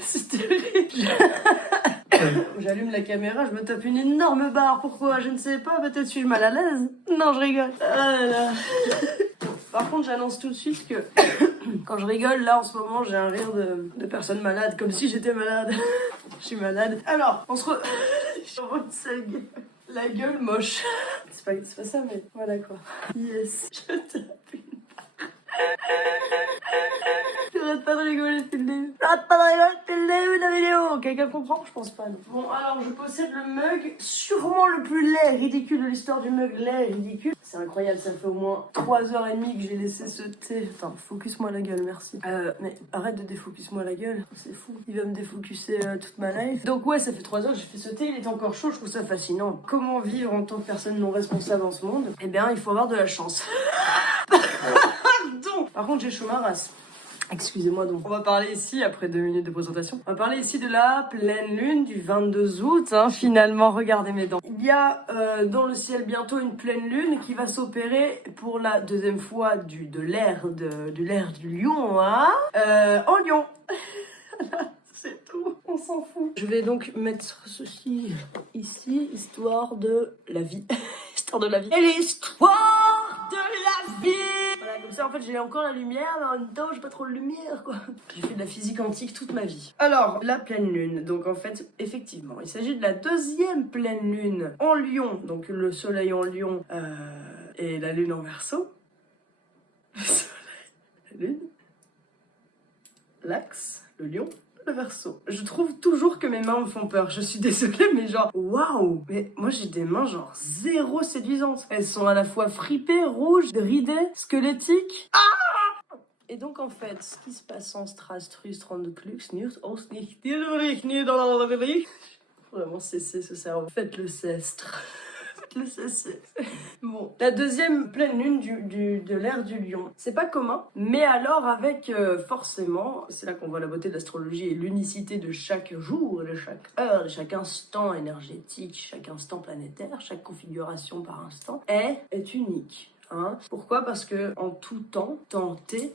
C'est terrible. J'allume la caméra, je me tape une énorme barre. Pourquoi? Je ne sais pas, peut-être suis-je mal à l'aise. Non, je rigole. Ah là là. Par contre, j'annonce tout de suite que quand je rigole, là en ce moment, j'ai un rire de personne malade, comme si j'étais malade. Je suis malade. Alors, on se re... Je vois une seule gueule. La gueule moche. C'est pas ça, mais voilà quoi. Yes. Je tape une barre. J'arrête pas de rigoler depuis le début. J'arrête pas de rigoler depuis le début de la vidéo. Quelqu'un comprend? Je pense pas. Non. Bon, alors je possède le mug, sûrement le plus laid ridicule de l'histoire du mug laid ridicule. C'est incroyable, ça fait au moins 3h30 que j'ai laissé ce thé. Attends, focus-moi la gueule, merci. Mais arrête de défocus-moi la gueule, c'est fou. Il va me défocuser toute ma life. Donc ouais, ça fait 3 heures que j'ai fait ce thé, il est encore chaud, je trouve ça fascinant. Comment vivre en tant que personne non responsable dans ce monde? Eh bien, il faut avoir de la chance. Pardon. Par contre, j'ai chaud ma race. Excusez-moi donc. On va parler ici, après 2 minutes de présentation, on va parler ici de la pleine lune du 22 août. Finalement, regardez mes dents. Il y a dans le ciel bientôt une pleine lune qui va s'opérer pour la 2e fois de l'ère du lion, en lion. C'est tout, on s'en fout. Je vais donc mettre ceci ici, histoire de la vie. Histoire de la vie. Et l'histoire de la vie. Voilà, comme ça en fait j'ai encore la lumière, mais en même temps j'ai pas trop de lumière quoi. J'ai fait de la physique quantique toute ma vie. Alors, la pleine lune, donc en fait, effectivement, il s'agit de la 2e pleine lune en lion. Donc le soleil en lion et la lune en verseau. Le soleil, la lune, l'axe, le lion. Le verseau. Je trouve toujours que mes mains me font peur. Je suis désolée, mais genre, waouh! Mais moi j'ai des mains genre zéro séduisantes. Elles sont à la fois fripées, rouges, ridées, squelettiques. Ah! Et donc en fait, ce qui se passe en Strastrus 32 Klux, News, vraiment cesser ce cerveau. Faites le cestre. Le cesser. Bon, la 2e pleine lune de l'ère du lion. C'est pas commun, mais alors avec forcément, c'est là qu'on voit la beauté de l'astrologie et l'unicité de chaque jour, de chaque heure, de chaque instant énergétique, chaque instant planétaire, chaque configuration par instant est unique. Pourquoi? Parce que en tout temps T,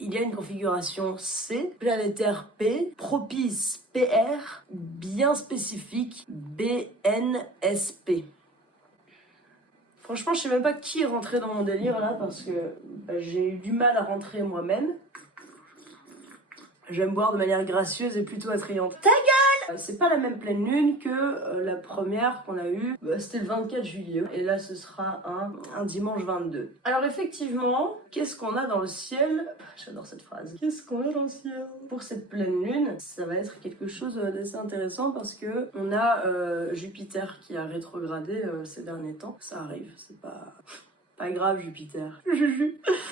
il y a une configuration C, planétaire P, propice PR, bien spécifique BNSP. Franchement, je sais même pas qui est rentré dans mon délire là, parce que j'ai eu du mal à rentrer moi-même. J'aime boire de manière gracieuse et plutôt attrayante. Ta gueule! C'est pas la même pleine lune que la première qu'on a eue. C'était le 24 juillet. Et là, ce sera un dimanche 22. Alors effectivement, qu'est-ce qu'on a dans le ciel? J'adore cette phrase. Qu'est-ce qu'on a dans le ciel? Pour cette pleine lune, ça va être quelque chose d'assez intéressant parce que on a Jupiter qui a rétrogradé ces derniers temps. Ça arrive, c'est pas grave Jupiter.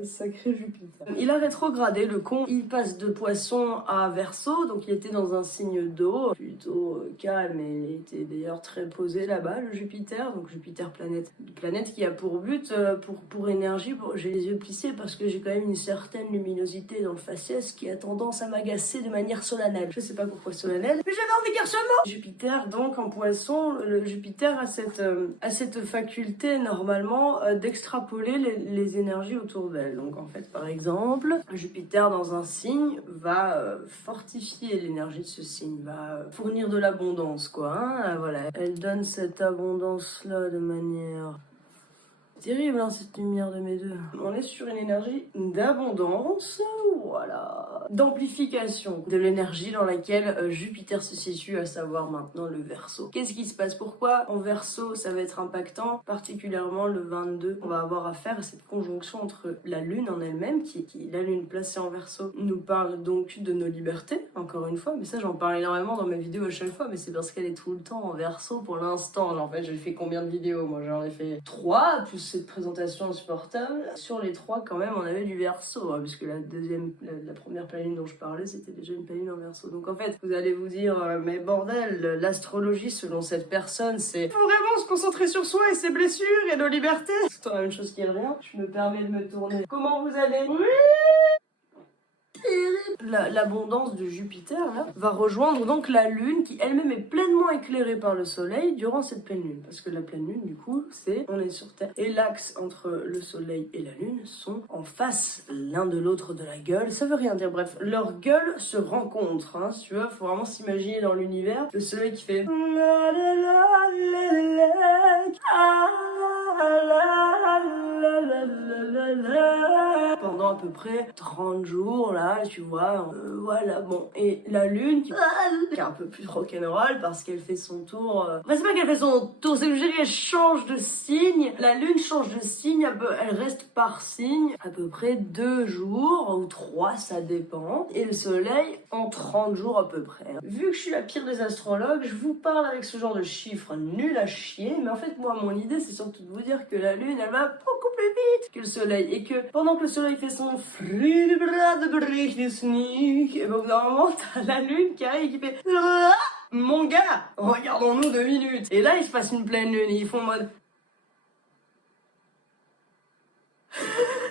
Sacré Jupiter. Il a rétrogradé le con. Il passe de Poisson à Verseau, donc il était dans un signe d'eau, plutôt calme et il était d'ailleurs très posé là-bas, le Jupiter. Donc Jupiter planète. Une planète qui a pour but, pour énergie, j'ai les yeux plissés parce que j'ai quand même une certaine luminosité dans le faciès qui a tendance à m'agacer de manière solennelle. Je sais pas pourquoi solennelle, mais j'avais envie de dire ce mot. Jupiter donc en Poisson, le Jupiter a cette faculté normalement d'extrapoler les énergies autour d'elle. Donc en fait, par exemple, Jupiter dans un signe va fortifier l'énergie de ce signe, va fournir de l'abondance, quoi. Voilà, elle donne cette abondance-là de manière terrible, cette lumière de mes deux. On est sur une énergie d'abondance, voilà, d'amplification de l'énergie dans laquelle Jupiter se situe, à savoir maintenant le Verseau. Qu'est-ce qui se passe? Pourquoi en Verseau ça va être impactant? Particulièrement le 22, on va avoir affaire à cette conjonction entre la Lune en elle-même, qui la Lune placée en Verseau nous parle donc de nos libertés, encore une fois, mais ça j'en parle énormément dans mes vidéos à chaque fois, mais c'est parce qu'elle est tout le temps en Verseau pour l'instant. En fait, j'ai fait combien de vidéos? Moi j'en ai fait 3, plus cette présentation insupportable. Sur les 3 quand même on avait du Verseau, puisque la première pleine lune dont je parlais c'était déjà une pleine lune en Verseau. Donc en fait vous allez vous dire mais bordel, l'astrologie selon cette personne c'est faut vraiment se concentrer sur soi et ses blessures et nos libertés. C'est la même chose qu'il y a rien. Je me permets de me tourner. Comment vous allez? Oui. l'abondance de Jupiter là, va rejoindre donc la Lune qui elle-même est pleinement éclairée par le Soleil durant cette pleine Lune. Parce que la pleine Lune, du coup, on est sur Terre. Et l'axe entre le Soleil et la Lune sont en face l'un de l'autre de la gueule. Ça veut rien dire, bref. Leurs gueules se rencontrent, hein, si tu vois. Faut vraiment s'imaginer dans l'univers. Le Soleil qui fait... pendant à peu près 30 jours, là, tu vois, voilà, bon. Et la Lune, qui est un peu plus rock'n'roll parce qu'elle fait son tour... Enfin, c'est pas qu'elle fait son tour, c'est que je dirais qu'elle change de signe. La Lune change de signe, elle reste par signe à peu près 2 jours, ou 3, ça dépend. Et le Soleil en 30 jours à peu près. Vu que je suis la pire des astrologues, je vous parle avec ce genre de chiffres nuls à chier, mais en fait, moi, mon idée, c'est surtout de vous dire que la Lune, elle va beaucoup plus vite que le Soleil, et que pendant que le Soleil fait son Friedebradeberichtesnik, et ben au bout d'un moment, t'as la Lune qui arrive et qui fait mon gars, regardons-nous 2 minutes. Et là, il se passe une pleine Lune, et ils font en mode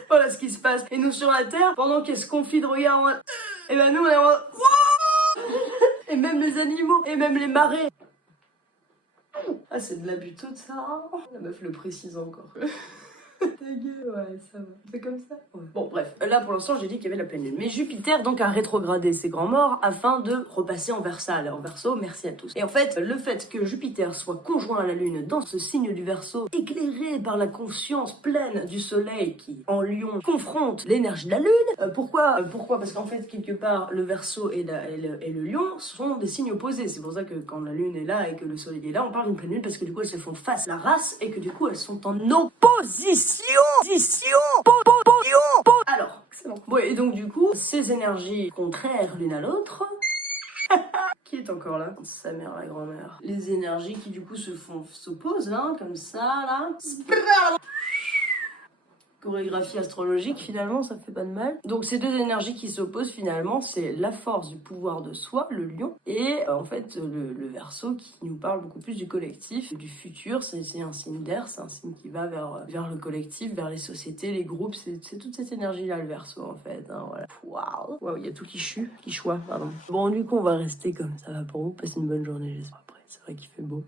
voilà ce qui se passe. Et nous sur la Terre, pendant qu'elle se confie de regard en mode et ben nous on est en mode et même les animaux, et même les marées. Ah, c'est de l'abus tout ça. La meuf le précise encore. Ta gueule, ouais, ça va. C'est comme ça. Ouais. Bon, bref, là pour l'instant, j'ai dit qu'il y avait la pleine lune. Mais Jupiter donc a rétrogradé ses grands morts afin de repasser en Versale. En Verseau, merci à tous. Et en fait, le fait que Jupiter soit conjoint à la lune dans ce signe du Verseau, éclairé par la conscience pleine du Soleil qui, en Lion, confronte l'énergie de la lune. Pourquoi Parce qu'en fait, quelque part, le Verseau et le Lion sont des signes opposés. C'est pour ça que quand la lune est là et que le Soleil est là, on parle d'une pleine lune parce que du coup, elles se font face à la race et que du coup, elles sont en opposition. Alors, excellent. Bon, et donc du coup, ces énergies contraires l'une à l'autre... Qui est encore là? Sa mère, la grand-mère. Les énergies qui du coup s'opposent, là, comme ça, là. Chorégraphie astrologique, finalement, ça fait pas de mal. Donc ces deux énergies qui s'opposent, finalement, c'est la force du pouvoir de soi, le lion, et en fait le Verseau qui nous parle beaucoup plus du collectif, du futur. C'est un signe d'air, c'est un signe qui va vers le collectif, vers les sociétés, les groupes. C'est toute cette énergie-là, le Verseau, en fait. Hein, voilà. Waouh, il y a tout qui choix, pardon. Bon, du coup, on va rester comme ça va pour vous. Passez une bonne journée, j'espère. Après, c'est vrai qu'il fait beau.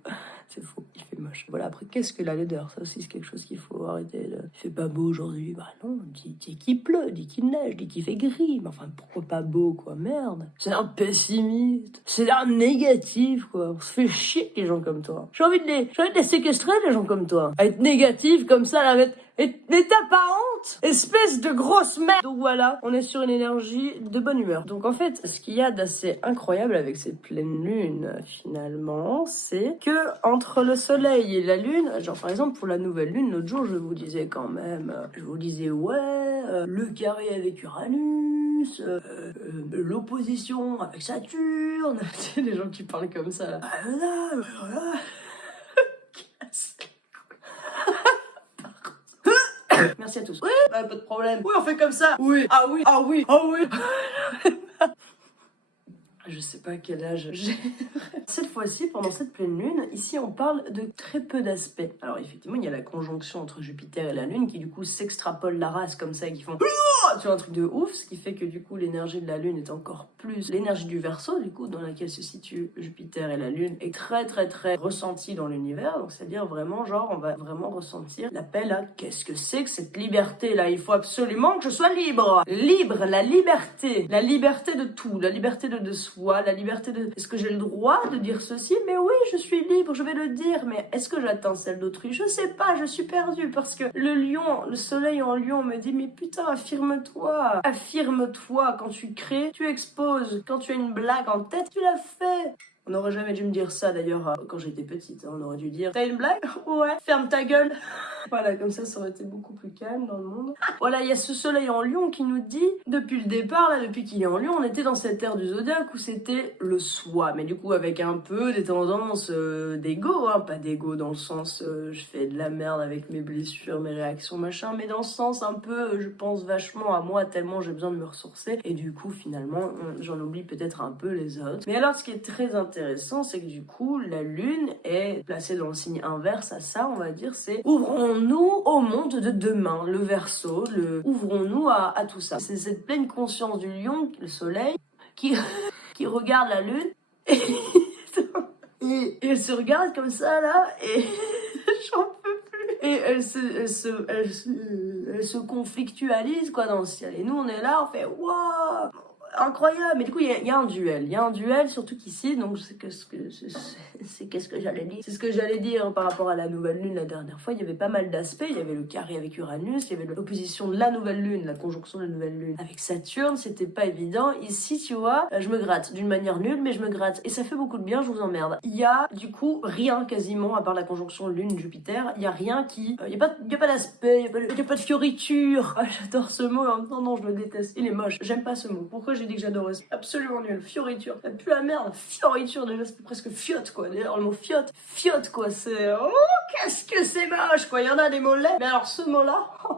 C'est faux, il fait moche. Voilà, après, qu'est-ce que la laideur? Ça aussi, c'est quelque chose qu'il faut arrêter. Il fait pas beau aujourd'hui. Bah non, dis qu'il pleut, dis qu'il neige, dis qu'il fait gris. Mais enfin, pourquoi pas beau, quoi? Merde. C'est un pessimiste. C'est un négatif, quoi. On se fait chier, les gens comme toi. J'ai envie de les séquestrer, les gens comme toi. À être négatif, comme ça, là, mais t'as pas honte? Espèce de grosse merde! Donc voilà, on est sur une énergie de bonne humeur. Donc en fait, ce qu'il y a d'assez incroyable avec cette pleine lune, finalement, c'est que entre le soleil et la lune, genre par exemple pour la nouvelle lune, l'autre jour, je vous disais quand même, le carré avec Uranus, l'opposition avec Saturne, tu sais, les gens qui parlent comme ça, là. Voilà. Merci à tous. Oui, pas de problème. Oui, on fait comme ça. Oui. Ah oui. Ah oui. Ah oui. Je sais pas quel âge j'ai. Cette fois-ci, pendant cette pleine lune, ici on parle de très peu d'aspects. Alors effectivement, il y a la conjonction entre Jupiter et la lune qui du coup s'extrapole la race comme ça et qui font tu vois, un truc de ouf, ce qui fait que du coup l'énergie de la lune est encore plus l'énergie du Verseau, du coup dans laquelle se situe Jupiter et la lune est très très très ressentie dans l'univers. Donc c'est-à-dire vraiment genre on va vraiment ressentir l'appel à qu'est-ce que c'est que cette liberté là? Il faut absolument que je sois libre, la liberté de tout, la liberté de soi, la liberté de est-ce que j'ai le droit de dire ceci? Mais oui, je suis libre, je vais le dire. Mais est-ce que j'atteins celle d'autrui? Je sais pas, je suis perdue parce que le soleil en lion me dit mais putain, affirme-toi, quand tu crées, tu exposes, quand tu as une blague en tête, tu la fais. On n'aurait jamais dû me dire ça d'ailleurs quand j'étais petite, hein. On aurait dû dire t'as une blague? Ouais, ferme ta gueule. Voilà, comme ça aurait été beaucoup plus calme dans le monde. Voilà, il y a ce soleil en lion qui nous dit, depuis le départ, là, depuis qu'il est en lion, on était dans cette ère du zodiaque où c'était le soi. Mais du coup, avec un peu des tendances d'ego, hein, pas d'ego dans le sens je fais de la merde avec mes blessures, mes réactions, machin, mais dans le sens un peu, je pense vachement à moi tellement j'ai besoin de me ressourcer. Et du coup, finalement, j'en oublie peut-être un peu les autres. Mais alors, ce qui est très intéressant, intéressant, c'est que du coup, la lune est placée dans le signe inverse à ça, on va dire, c'est ouvrons-nous au monde de demain, le Verseau, ouvrons-nous à tout ça. C'est cette pleine conscience du lion, le soleil, qui, qui regarde la lune, et elle se regarde comme ça, là, et j'en peux plus. Et elle se conflictualise, quoi, dans le ciel. Et nous, on est là, on fait, waouh! Incroyable, mais du coup il y a un duel, surtout qu'ici, donc qu'est-ce que j'allais dire, c'est ce que j'allais dire par rapport à la nouvelle lune la dernière fois. Il y avait pas mal d'aspects, il y avait le carré avec Uranus, il y avait l'opposition de la nouvelle lune, la conjonction de la nouvelle lune avec Saturne, c'était pas évident. Ici tu vois, je me gratte d'une manière nulle, mais je me gratte et ça fait beaucoup de bien, je vous emmerde. Il y a du coup rien quasiment à part la conjonction lune-Jupiter, il y a rien qui, il y a pas d'aspect, il y a pas de fioriture. Ah, j'adore ce mot, en même temps non, je le déteste, il est moche, j'aime pas ce mot. Pourquoi j'ai dit que j'adorais, c'est absolument nul. Fioriture, ça pue la merde. Fioriture, déjà c'est presque fiotte quoi. D'ailleurs le mot fiotte quoi, c'est oh qu'est-ce que c'est moche quoi. Il y en a des mots laids, mais alors ce mot là, oh.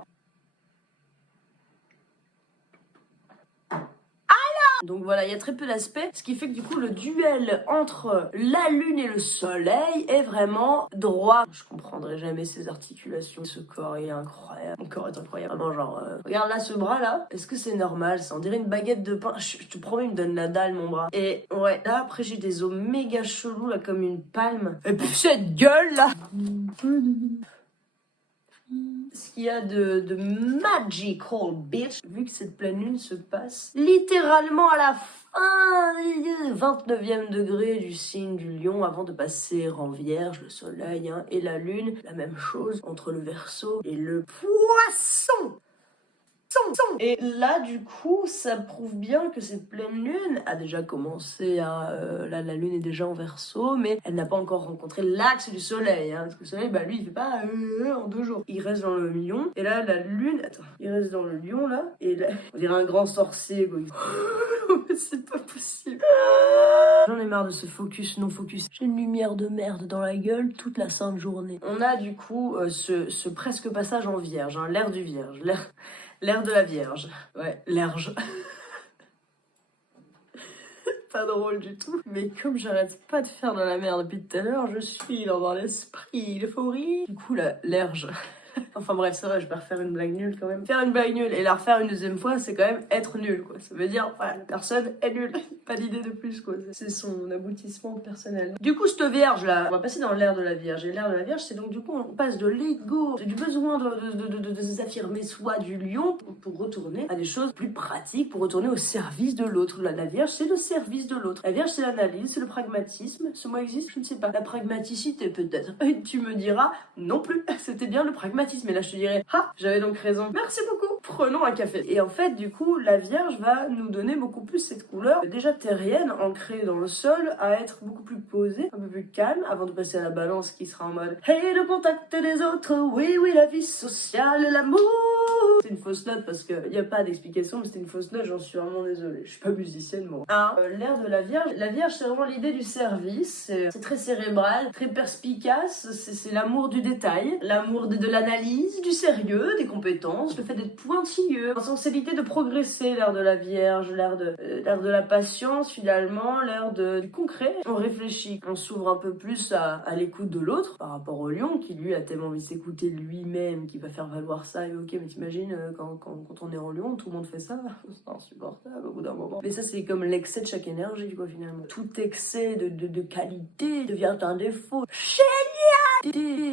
Donc voilà, il y a très peu d'aspects, ce qui fait que du coup le duel entre la lune et le soleil est vraiment droit. Je comprendrai jamais ces articulations. Ce corps est incroyable. Mon corps est incroyable. Vraiment genre, regarde là ce bras là. Est-ce que c'est normal? Ça on dirait une baguette de pain. Je te promets, il me donne la dalle mon bras. Et ouais, là après j'ai des os méga chelous là comme une palme. Et puis cette gueule là. Ce qu'il y a de magical bitch, vu que cette pleine lune se passe littéralement à la fin 29e degré du signe du lion avant de passer en vierge, le soleil, hein, et la lune, la même chose entre le Verseau et le poisson. Et là, du coup, ça prouve bien que cette pleine lune a déjà commencé à... là, la lune est déjà en Verseau, mais elle n'a pas encore rencontré l'axe du soleil. Hein, parce que le soleil, bah lui, il fait pas en 2 jours. Il reste dans le lion. Et là, la lune... Attends, il reste dans le lion, là. Et là, on dirait un grand sorcier, quoi. C'est pas possible. J'en ai marre de ce focus, non focus. J'ai une lumière de merde dans la gueule toute la sainte journée. On a, du coup, ce presque passage en vierge, hein, l'ère du vierge, l'ère de la Vierge. Ouais, l'erge. Pas drôle du tout. Mais comme j'arrête pas de faire de la merde depuis tout à l'heure, je suis dans l'esprit, l'euphorie. Du coup, l'erge. Enfin bref, c'est vrai, je vais refaire une blague nulle quand même. Faire une blague nulle et la refaire une deuxième fois, c'est quand même être nul, quoi. Ça veut dire, voilà, la personne est nulle. Pas d'idée de plus, quoi. C'est son aboutissement personnel. Du coup, cette vierge là, on va passer dans l'ère de la Vierge. Et l'ère de la Vierge, c'est donc du coup, on passe de l'ego, du besoin de s'affirmer soi du lion pour retourner à des choses plus pratiques, pour retourner au service de l'autre. La Vierge, c'est le service de l'autre. La Vierge, c'est l'analyse, c'est le pragmatisme. Ce mot existe, je ne sais pas. La pragmaticité, peut-être. Et tu me diras, non plus. C'était bien le pragmatisme. Mais là, je te dirais, ah, j'avais donc raison. Merci beaucoup. Prenons un café. Et en fait, du coup, la Vierge va nous donner beaucoup plus cette couleur déjà terrienne, ancrée dans le sol, à être beaucoup plus posée, un peu plus calme, avant de passer à la Balance qui sera en mode hey, le contact des autres, oui, oui, la vie sociale, l'amour. C'est une fausse note parce qu'il n'y a pas d'explication, mais c'était une fausse note, j'en suis vraiment désolée. Je suis pas musicienne, moi. L'ère de la Vierge, c'est vraiment l'idée du service. C'est très cérébral, très perspicace. C'est l'amour du détail, l'amour de l'analyse, du sérieux, des compétences, le fait d'être pointilleux, l'essentialité de progresser, l'ère de la Vierge, l'ère de la patience finalement, l'ère du concret. On réfléchit, on s'ouvre un peu plus à l'écoute de l'autre par rapport au lion qui lui a tellement envie de s'écouter lui-même qu'il va faire valoir ça. Et ok, mais t'imagines quand on est en lion, tout le monde fait ça, c'est insupportable au bout d'un moment. Mais ça c'est comme l'excès de chaque énergie quoi finalement. Tout excès de qualité devient un défaut.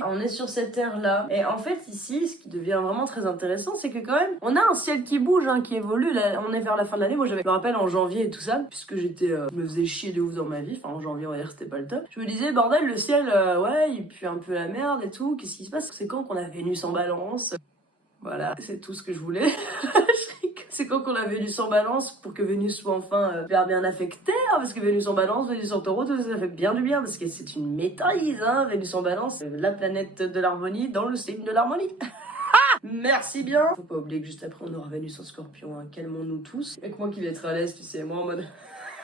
On est sur cette ère-là. Et en fait, ici, ce qui devient vraiment très intéressant, c'est que quand même, on a un ciel qui bouge, hein, qui évolue. Là, on est vers la fin de l'année. Moi, je me rappelle en janvier et tout ça, puisque je me faisais chier de ouf dans ma vie. Enfin, en janvier, on va dire, c'était pas le top. Je me disais, bordel, le ciel, ouais, il pue un peu la merde et tout. Qu'est-ce qui se passe? C'est quand qu'on a Vénus en Balance? Voilà, c'est tout ce que je voulais. C'est quand qu'on a Vénus en Balance pour que Vénus soit enfin bien affectée, hein, parce que Vénus en Balance, Vénus en Taureau, tout ça, ça fait bien du bien, parce que c'est une maîtrise, hein, Vénus en Balance, c'est la planète de l'harmonie dans le signe de l'harmonie. Merci bien. Faut pas oublier que juste après on aura Vénus en Scorpion, hein. Calmons-nous tous. Avec moi qui vais être à l'aise, tu sais, moi en mode...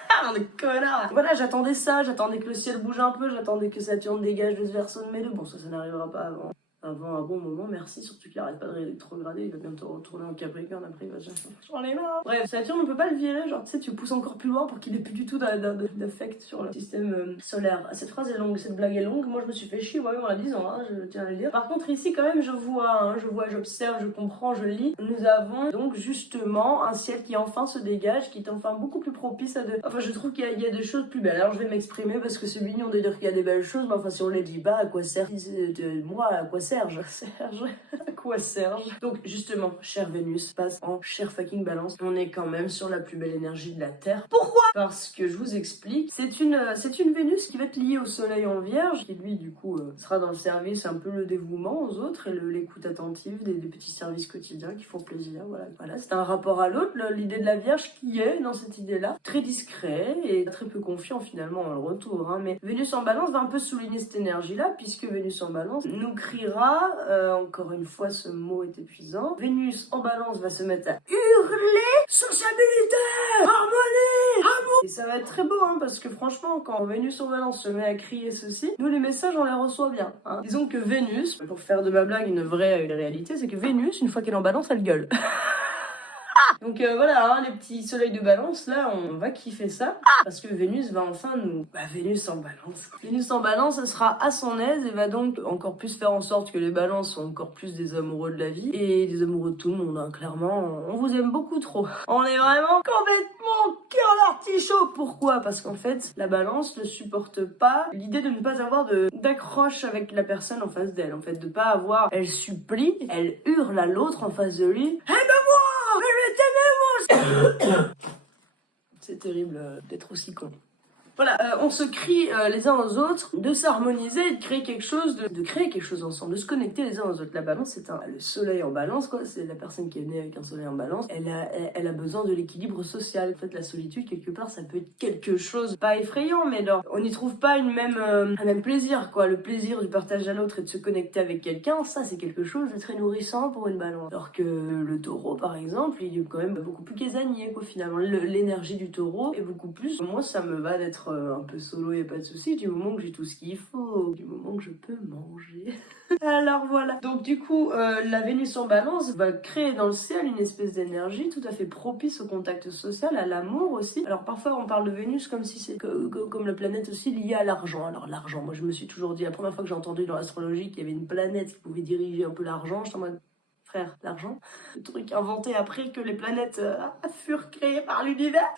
Ah, on est connards. Voilà, j'attendais ça, j'attendais que le ciel bouge un peu, j'attendais que Saturne dégage de ce Verseau de mes deux. Bon, ça n'arrivera pas avant avant un bon moment, merci, surtout qu'il arrête pas de rétrograder, il va bientôt retourner en Capricorne, après il va dire j'en ai marre. Bref, Saturne on peut pas le virer, genre tu sais, tu le pousses encore plus loin pour qu'il ait plus du tout d'affect sur le système solaire. Cette phrase est longue, cette blague est longue, moi je me suis fait chier moi-même en la disant, hein, je tiens à le dire. Par contre ici quand même je vois, j'observe, je comprends, je lis. Nous avons donc justement un ciel qui enfin se dégage, qui est enfin beaucoup plus propice à de... Enfin je trouve qu'il y a des choses plus belles. Alors je vais m'exprimer parce que c'est mignon de dire qu'il y a des belles choses, mais enfin si on les dit pas, à quoi sert moi, à quoi Serge à quoi Serge. Donc justement, chère Vénus passe en chère fucking Balance. On est quand même sur la plus belle énergie de la Terre. Pourquoi? Parce que je vous explique, c'est une Vénus qui va être liée au Soleil en Vierge, qui lui du coup sera dans le service, un peu le dévouement aux autres et l'écoute attentive des petits services quotidiens qui font plaisir. Voilà, c'est un rapport à l'autre, l'idée de la Vierge qui est dans cette idée-là très discret et très peu confiant finalement dans le retour. Hein. Mais Vénus en Balance va un peu souligner cette énergie-là, puisque Vénus en Balance nous criera, encore une fois ce mot est épuisant, Vénus en Balance va se mettre à hurler sociabilité, harmonie, amour. Et ça va être très beau, hein, parce que franchement, quand Vénus en Balance se met à crier ceci, nous les messages on les reçoit bien. Hein. Disons que Vénus, pour faire de ma blague une vraie réalité, c'est que Vénus, une fois qu'elle est en Balance, elle gueule. Donc voilà, hein, les petits soleils de Balance, là, on va kiffer ça. Parce que Vénus va enfin nous... Vénus en Balance. Vénus en Balance, elle sera à son aise et va donc encore plus faire en sorte que les Balances sont encore plus des amoureux de la vie. Et des amoureux de tout le monde, hein, clairement. On vous aime beaucoup trop. On est vraiment complètement cœur l'artichaut. Pourquoi? Parce qu'en fait, la Balance ne supporte pas l'idée de ne pas avoir d'accroche avec la personne en face d'elle. En fait, de pas avoir... Elle supplie, elle hurle à l'autre en face de lui. C'est terrible d'être aussi con. Voilà, on se crie les uns aux autres de s'harmoniser et de créer quelque chose, de créer quelque chose ensemble, de se connecter les uns aux autres. La Balance, c'est le soleil en Balance, quoi. C'est la personne qui est née avec un soleil en Balance. Elle a besoin de l'équilibre social. En fait, la solitude, quelque part, ça peut être quelque chose, pas effrayant, mais alors, on n'y trouve pas un même plaisir, quoi. Le plaisir du partage à l'autre et de se connecter avec quelqu'un, ça, c'est quelque chose de très nourrissant pour une Balance. Alors que le Taureau, par exemple, il est quand même beaucoup plus casanier, quoi, finalement. L'énergie du Taureau est beaucoup plus... Moi, ça me va d'être un peu solo, y a pas de souci, du moment que j'ai tout ce qu'il faut, du moment que je peux manger. Alors voilà. Donc du coup, la Vénus en Balance va créer dans le ciel une espèce d'énergie tout à fait propice au contact social, à l'amour aussi. Alors parfois on parle de Vénus comme si c'est comme la planète aussi liée à l'argent. Alors l'argent, moi je me suis toujours dit, la première fois que j'ai entendu dans l'astrologie qu'il y avait une planète qui pouvait diriger un peu l'argent, j'étais en mode... Frère, l'argent, le truc inventé après que les planètes furent créées par l'univers.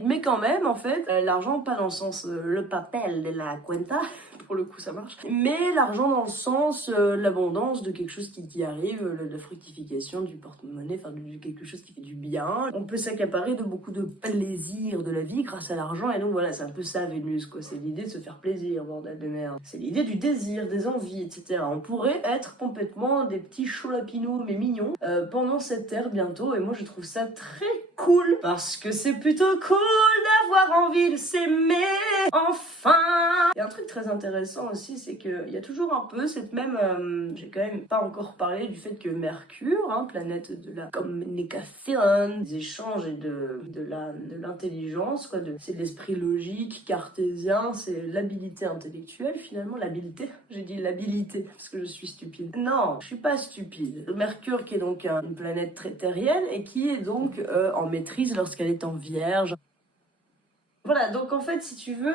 Mais quand même, en fait, l'argent, pas dans le sens le papel de la cuenta, pour le coup ça marche, mais l'argent dans le sens l'abondance de quelque chose qui arrive, la fructification du porte-monnaie, enfin de quelque chose qui fait du bien. On peut s'accaparer de beaucoup de plaisir de la vie grâce à l'argent, et donc voilà, c'est un peu ça Vénus, quoi. C'est l'idée de se faire plaisir, bordel de merde. C'est l'idée du désir, des envies, etc. On pourrait être complètement des petits cholapinous, mais mignons, pendant cette ère bientôt, et moi je trouve ça très cool, parce que c'est plutôt cool d'avoir envie de s'aimer, enfin. Il y a un truc très intéressant aussi, c'est qu'il y a toujours un peu cette même... j'ai quand même pas encore parlé du fait que Mercure, hein, planète de la communication, des échanges et de l'intelligence, quoi, c'est de l'esprit logique, cartésien, c'est l'habilité intellectuelle finalement, l'habileté, j'ai dit l'habilité, parce que je suis stupide. Non, je suis pas stupide. Mercure qui est donc une planète très terrienne et qui est donc en maîtrise lorsqu'elle est en Vierge. Voilà, donc en fait, si tu veux,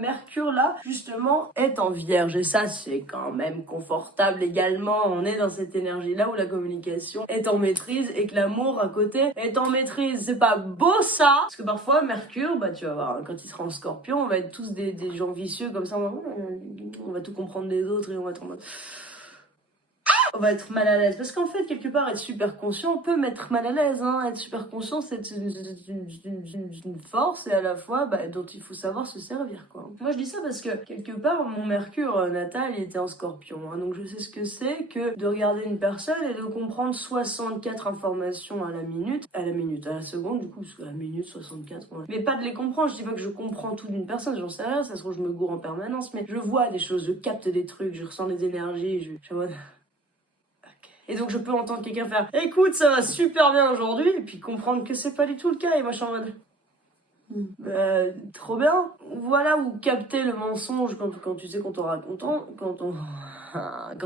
Mercure là, justement, est en Vierge. Et ça, c'est quand même confortable également. On est dans cette énergie-là où la communication est en maîtrise et que l'amour à côté est en maîtrise. C'est pas beau ça? Parce que parfois, Mercure, bah tu vas voir, quand il sera en Scorpion, on va être tous des gens vicieux comme ça. On va tout comprendre des autres et on va être en mode... On va être mal à l'aise. Parce qu'en fait, quelque part, être super conscient peut mettre mal à l'aise. Hein. Être super conscient, c'est une force et à la fois dont il faut savoir se servir. Quoi. Moi, je dis ça parce que, quelque part, mon Mercure natal, il était en Scorpion. Hein. Donc, je sais ce que c'est que de regarder une personne et de comprendre 64 informations à la seconde, du coup, parce qu'à la minute, 64. Ouais. Mais pas de les comprendre. Je dis pas que je comprends tout d'une personne, j'en sais rien. Ça se trouve, je me gourre en permanence. Mais je vois des choses, je capte des trucs, je ressens des énergies. Je suis en mode... Et donc je peux entendre quelqu'un faire « Écoute, ça va super bien aujourd'hui » et puis comprendre que c'est pas du tout le cas. Et moi je suis en mode Trop bien. Voilà où capter le mensonge quand tu sais qu'on t'en raconte un, quand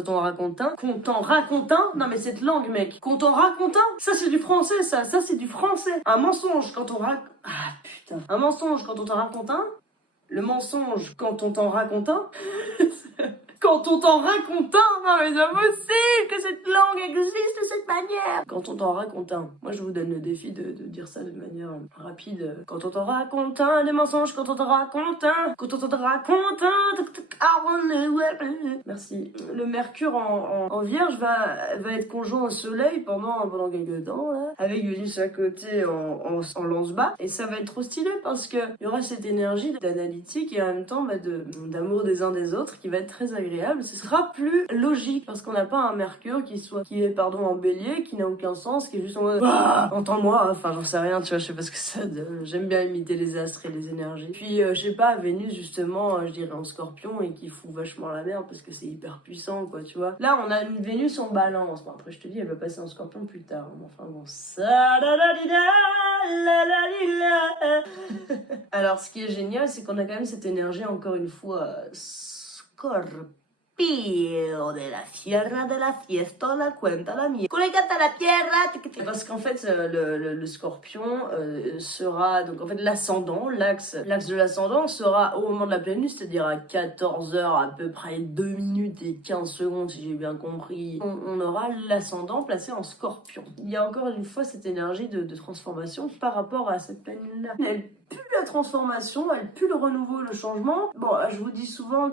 on raconte un, qu'on t'en raconte un, non mais cette langue mec, qu'on t'en raconte un, ça c'est du français ça c'est du français. Un mensonge quand on raconte, ah putain, un mensonge quand on t'en raconte un, le mensonge quand on t'en raconte un, quand on t'en raconte un, non mais c'est impossible que cette langue existe de cette manière. Quand on t'en raconte un, moi je vous donne le défi de dire ça de manière rapide. Quand on t'en raconte un, des mensonges, quand on t'en raconte un, quand on t'en raconte un, merci. Le mercure en vierge va être conjoint au soleil pendant quelques temps, là, avec Ulysse à côté en lance bas, et ça va être trop stylé parce que il y aura cette énergie d'analytique et en même temps d'amour des uns des autres qui va être très agréable. Ce sera plus logique parce qu'on n'a pas un mercure qui est en bélier, qui n'a aucun sens, qui est juste en mode entends-moi, enfin j'en sais rien, tu vois, je sais pas ce que ça donne. J'aime bien imiter les astres et les énergies. Puis je sais pas, Vénus justement, je dirais en scorpion et qui fout vachement la merde parce que c'est hyper puissant quoi, tu vois. Là on a une Vénus en balance, bon après je te dis elle va passer en scorpion plus tard, enfin bon ça alors ce qui est génial c'est qu'on a quand même cette énergie encore une fois Scorpio de la sierra de la fiesta la cuenta la mia. Parce qu'en fait le scorpion sera donc en fait l'ascendant, l'axe de l'ascendant sera au moment de la pleine lune, c'est-à-dire à 14h à peu près 2 minutes et 15 secondes si j'ai bien compris. On aura l'ascendant placé en scorpion. Il y a encore une fois cette énergie de transformation par rapport à cette pleine lune là. Elle pue la transformation, elle pue le renouveau, le changement. Bon, je vous dis souvent,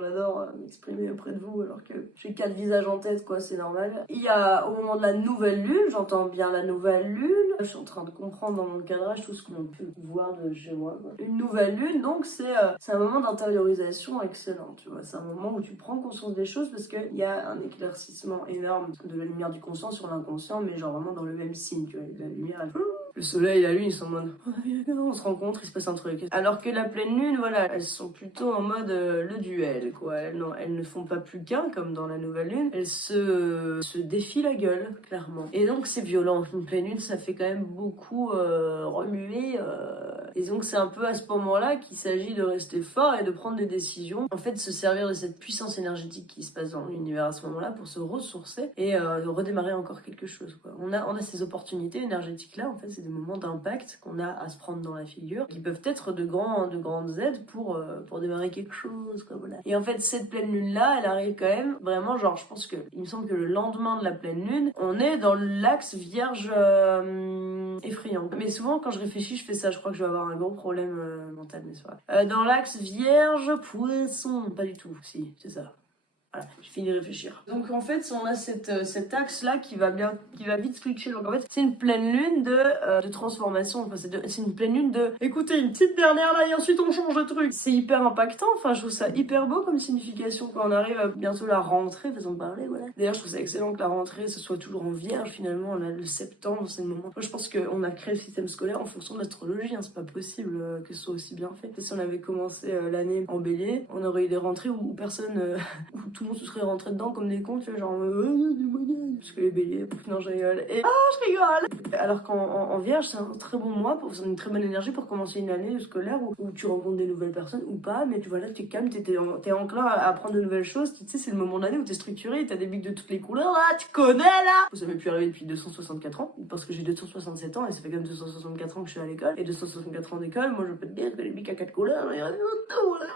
j'adore m'exprimer auprès de vous alors que j'ai 4 visages en tête, quoi, c'est normal. Il y a au moment de la nouvelle lune, j'entends bien la nouvelle lune, je suis en train de comprendre dans mon cadrage tout ce qu'on peut voir de chez moi, quoi. Une nouvelle lune, donc c'est un moment d'intériorisation excellent, tu vois, c'est un moment où tu prends conscience des choses parce qu'il y a un éclaircissement énorme de la lumière du conscient sur l'inconscient, mais genre vraiment dans le même signe, tu vois, la lumière, le soleil et la lune, ils sont en mode on se rencontre, il se passe un truc. Alors que la pleine lune, voilà, elles sont plutôt en mode le duel, quoi. Elles ne font pas plus qu'un, comme dans la nouvelle lune. Elles se défient la gueule, clairement. Et donc, c'est violent. Une pleine lune, ça fait quand même beaucoup remuer. Et donc, c'est un peu à ce moment-là qu'il s'agit de rester fort et de prendre des décisions. En fait, se servir de cette puissance énergétique qui se passe dans l'univers à ce moment-là pour se ressourcer et de redémarrer encore quelque chose, quoi. On a ces opportunités énergétiques-là, en fait, c'est des moments d'impact qu'on a à se prendre dans la figure, qui peuvent être de grandes aides pour démarrer quelque chose, quoi, voilà. Et en fait, cette pleine lune-là, elle arrive quand même vraiment, genre, je pense que, il me semble que le lendemain de la pleine lune, on est dans l'axe vierge effrayant. Mais souvent, quand je réfléchis, je fais ça, je crois que je vais avoir un gros problème mental, mais c'est vrai. Dans l'axe vierge poisson, pas du tout, si, c'est ça. Voilà, j'ai fini de réfléchir. Donc en fait, on a cet axe-là qui va vite switcher. Donc en fait, c'est une pleine lune de transformation. Enfin, c'est une pleine lune de écoutez, une petite dernière là et ensuite on change de truc. C'est hyper impactant. Enfin, je trouve ça hyper beau comme signification quand on arrive à bientôt la rentrée, façon de parler, voilà. D'ailleurs, je trouve ça excellent que la rentrée, ce soit toujours en vierge finalement. Là, le septembre, c'est le moment. Moi, je pense qu'on a créé le système scolaire en fonction de l'astrologie. Hein. C'est pas possible que ce soit aussi bien fait. Et si on avait commencé l'année en bélier, on aurait eu des rentrées où personne... où tout le monde se serait rentré dedans comme des cons, tu vois, genre parce que les béliers, non je rigole, et je rigole. Alors qu'en vierge c'est un très bon mois, c'est une très bonne énergie pour commencer une année scolaire où tu rencontres des nouvelles personnes ou pas, mais tu vois là tu es calme, t'es enclin à apprendre de nouvelles choses, tu sais c'est le moment de l'année où t'es structuré, t'as des bics de toutes les couleurs, là tu connais là. Ça m'est plus arrivé depuis 264 ans, parce que j'ai 267 ans et ça fait quand même 264 ans que je suis à l'école, et 264 ans d'école, moi je peux te dire que les bics à 4 couleurs,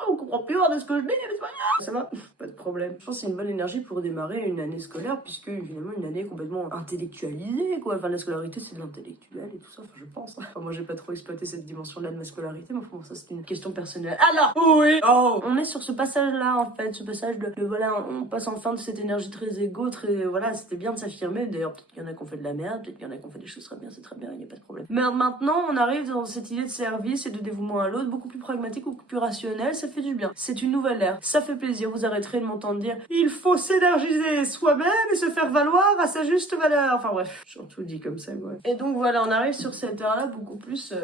on comprend plus rien de ce que je dis, mais c'est pas grave, ça va, pas de problème. Je pense que c'est une bonne énergie pour démarrer une année scolaire, puisque finalement une année complètement intellectualisée, quoi. Enfin, la scolarité c'est de l'intellectuel et tout ça, enfin, je pense. Enfin, moi j'ai pas trop exploité cette dimension-là de ma scolarité, mais enfin, ça c'est une question personnelle. Alors, oui, on est sur ce passage-là en fait, ce passage de voilà, on passe enfin de cette énergie très égo, très voilà, c'était bien de s'affirmer. D'ailleurs, peut-être qu'il y en a qui ont fait de la merde, peut-être qu'il y en a qui ont fait des choses très bien, c'est très bien, il n'y a pas de problème. Mais maintenant, on arrive dans cette idée de service et de dévouement à l'autre, beaucoup plus pragmatique, beaucoup plus rationnel, ça fait du bien. C'est une nouvelle ère, ça fait plaisir, vous arrêterez de m'entendre dire il faut s'énergiser soi-même et se faire valoir à sa juste valeur. Enfin bref, surtout dit comme ça quoi. Et donc voilà, on arrive sur cette heure-là beaucoup plus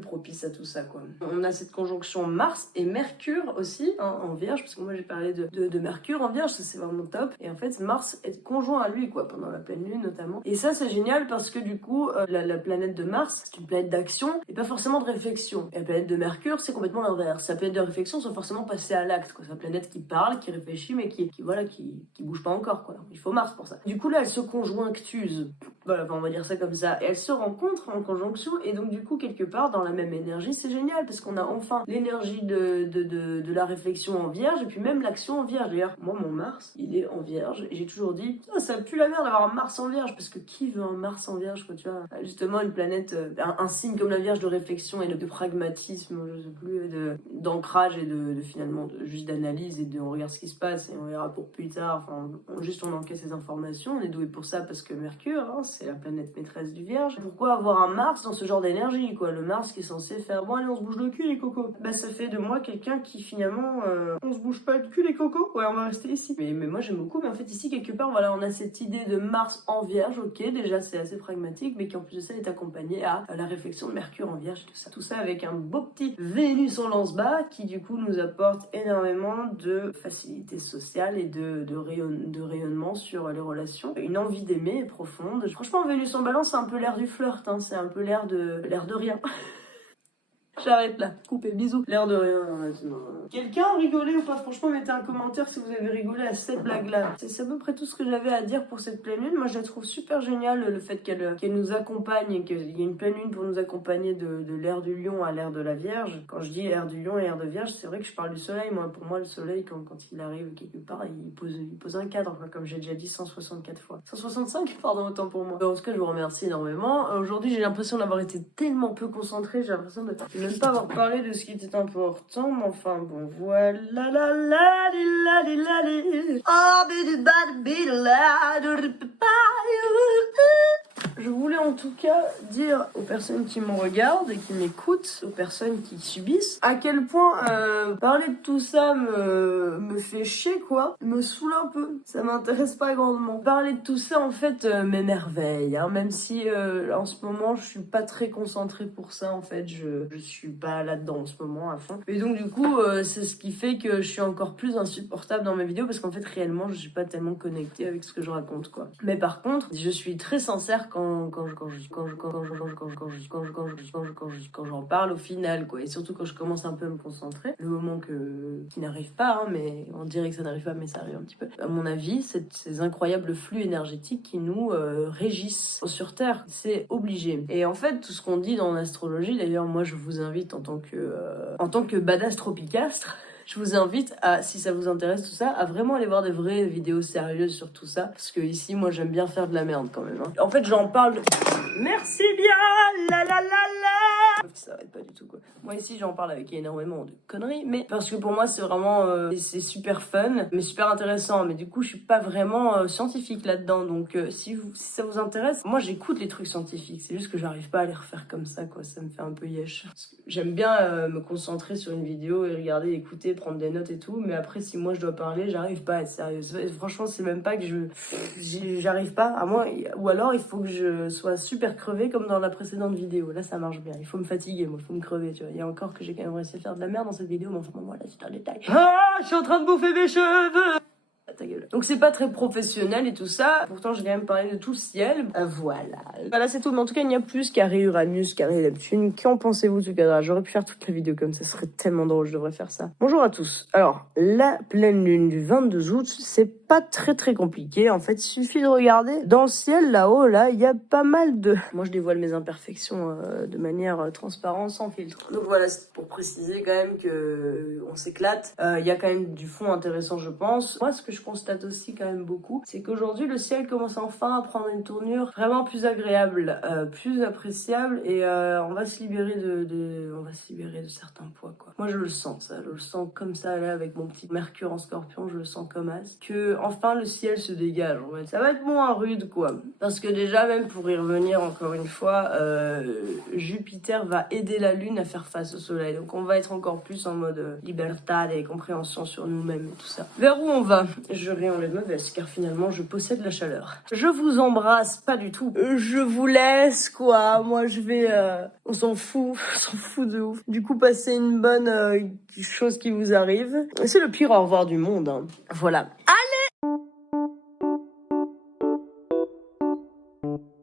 propice à tout ça quoi. On a cette conjonction Mars et Mercure aussi hein, en Vierge, parce que moi j'ai parlé de Mercure en Vierge, ça c'est vraiment top. Et en fait Mars est conjoint à lui quoi, pendant la pleine lune notamment. Et ça c'est génial parce que du coup la planète de Mars c'est une planète d'action et pas forcément de réflexion. Et la planète de Mercure c'est complètement l'inverse. Sa planète de réflexion sans forcément passer à l'acte quoi. C'est une planète qui parle, qui réfléchit mais qui bouge pas encore quoi. Il faut Mars pour ça. Du coup là elle se conjonctuse. Voilà, on va dire ça comme ça. Et elles se rencontrent en conjonction et donc du coup quelque part dans la même énergie, c'est génial parce qu'on a enfin l'énergie de la réflexion en Vierge et puis même l'action en Vierge. D'ailleurs, moi mon Mars, il est en Vierge et j'ai toujours dit ça pue la merde d'avoir un Mars en Vierge parce que qui veut un Mars en Vierge quoi, tu vois. Justement une planète, un signe comme la Vierge de réflexion et de pragmatisme, je sais plus, d'ancrage et finalement juste d'analyse et on regarde ce qui se passe et on verra pour plus tard. Enfin, on encaisse ces informations, on est doué pour ça parce que Mercure, hein, c'est la planète maîtresse du Vierge. Pourquoi avoir un Mars dans ce genre d'énergie quoi? Le Mars qui est censé faire bon allez on se bouge le cul les cocos. Bah ça fait de moi quelqu'un qui finalement on se bouge pas le cul les cocos. Ouais on va rester ici. Mais moi j'aime beaucoup. Mais en fait ici quelque part voilà on a cette idée de Mars en Vierge. Ok déjà c'est assez pragmatique mais qui en plus de ça est accompagné à la réflexion de Mercure en Vierge et tout ça. Tout ça avec un beau petit Vénus en lance-bas qui du coup nous apporte énormément de facilité sociale et de rayonnement sur les relations. Une envie d'aimer profonde. Franchement Vénus en balance c'est un peu l'air du flirt hein. C'est un peu l'air de rien. J'arrête là, coupez, bisous. L'air de rien, maintenant. Quelqu'un a rigolé ou pas? Franchement, mettez un commentaire si vous avez rigolé à cette blague-là. C'est à peu près tout ce que j'avais à dire pour cette pleine lune. Moi, je la trouve super géniale, le fait qu'elle nous accompagne et qu'il y ait une pleine lune pour nous accompagner de l'ère du lion à l'ère de la Vierge. Quand je dis l'ère du lion et l'ère de Vierge, c'est vrai que je parle du soleil. Moi, pour moi, le soleil, quand il arrive quelque part, il pose un cadre, quoi, comme j'ai déjà dit 164 fois. 165, pardon, autant pour moi. En tout cas, je vous remercie énormément. Aujourd'hui, j'ai l'impression d'avoir été tellement peu concentrée, j'ai l'impression de même pas avoir parlé de ce qui était important, mais enfin bon, voilà la la la la la je voulais en tout cas dire aux personnes qui me regardent et qui m'écoutent, aux personnes qui subissent, à quel point parler de tout ça me fait chier quoi, me saoule un peu, ça m'intéresse pas grandement. Parler de tout ça en fait m'émerveille, hein, même si en ce moment je suis pas très concentrée pour ça en fait, je suis pas là-dedans en ce moment à fond. Et donc du coup c'est ce qui fait que je suis encore plus insupportable dans mes vidéos parce qu'en fait réellement je suis pas tellement connectée avec ce que je raconte quoi. Mais par contre je suis très sincère quand j'en parle au final quoi, et surtout quand je commence un peu à me concentrer, le moment qui n'arrive pas hein, mais on dirait que ça n'arrive pas mais ça arrive un petit peu. À mon avis ces incroyables flux énergétiques qui nous régissent sur Terre, c'est obligé. Et en fait tout ce qu'on dit dans l'astrologie, d'ailleurs moi je vous invite en tant que badass tropicastre, je vous invite à, si ça vous intéresse tout ça, à vraiment aller voir des vraies vidéos sérieuses sur tout ça. Parce que ici, moi, j'aime bien faire de la merde quand même. Hein. En fait, j'en parle... Merci bien. La la la la. Ça arrête pas du tout quoi. Moi ici j'en parle avec énormément de conneries, mais parce que pour moi c'est vraiment c'est super fun, mais super intéressant. Mais du coup je suis pas vraiment scientifique là-dedans, donc si ça vous intéresse, moi j'écoute les trucs scientifiques. C'est juste que j'arrive pas à les refaire comme ça quoi. Ça me fait un peu yesh. J'aime bien me concentrer sur une vidéo et regarder, écouter, prendre des notes et tout. Mais après si moi je dois parler, j'arrive pas à être sérieuse. Franchement c'est même pas que j'arrive pas. À moi ou alors il faut que je sois super crevée comme dans la précédente vidéo. Là ça marche bien. Il faut me fatiguer, moi, il faut me crever, tu vois. Il y a encore que j'ai quand même réussi à faire de la merde dans cette vidéo, mais enfin, moi, là, c'est un détail. Ah, je suis en train de bouffer mes cheveux! Ta gueule. Donc c'est pas très professionnel et tout ça. Pourtant j'ai quand même parlé de tout le ciel. Voilà c'est tout. Mais en tout cas il n'y a plus carré Uranus, carré Neptune. Qu'en pensez-vous de ce cadre? J'aurais pu faire toute la vidéo comme ça. Ce serait tellement drôle. Je devrais faire ça. Bonjour à tous. Alors la pleine lune du 22 août, c'est pas très très compliqué. En fait il suffit de regarder dans le ciel là-haut. Là il y a pas mal de... Moi je dévoile mes imperfections de manière transparente, sans filtre. Donc voilà, c'est pour préciser quand même que on s'éclate. Il y a quand même du fond intéressant je pense. Moi ce que je constate aussi quand même beaucoup, c'est qu'aujourd'hui le ciel commence enfin à prendre une tournure vraiment plus agréable, plus appréciable, et on va se libérer de certains poids quoi. Moi je le sens ça, je le sens comme ça là avec mon petit Mercure en Scorpion, je le sens comme as, que enfin le ciel se dégage en fait. Ça va être moins rude quoi, parce que déjà même pour y revenir encore une fois, Jupiter va aider la Lune à faire face au Soleil, donc on va être encore plus en mode liberté et compréhension sur nous-mêmes et tout ça. Vers où on va? je réenlève ma veste car finalement je possède la chaleur. Je vous embrasse pas du tout. Je vous laisse quoi. Moi je vais... On s'en fout. On s'en fout de ouf. Du coup passez une bonne chose qui vous arrive. C'est le pire au revoir du monde. Hein. Voilà.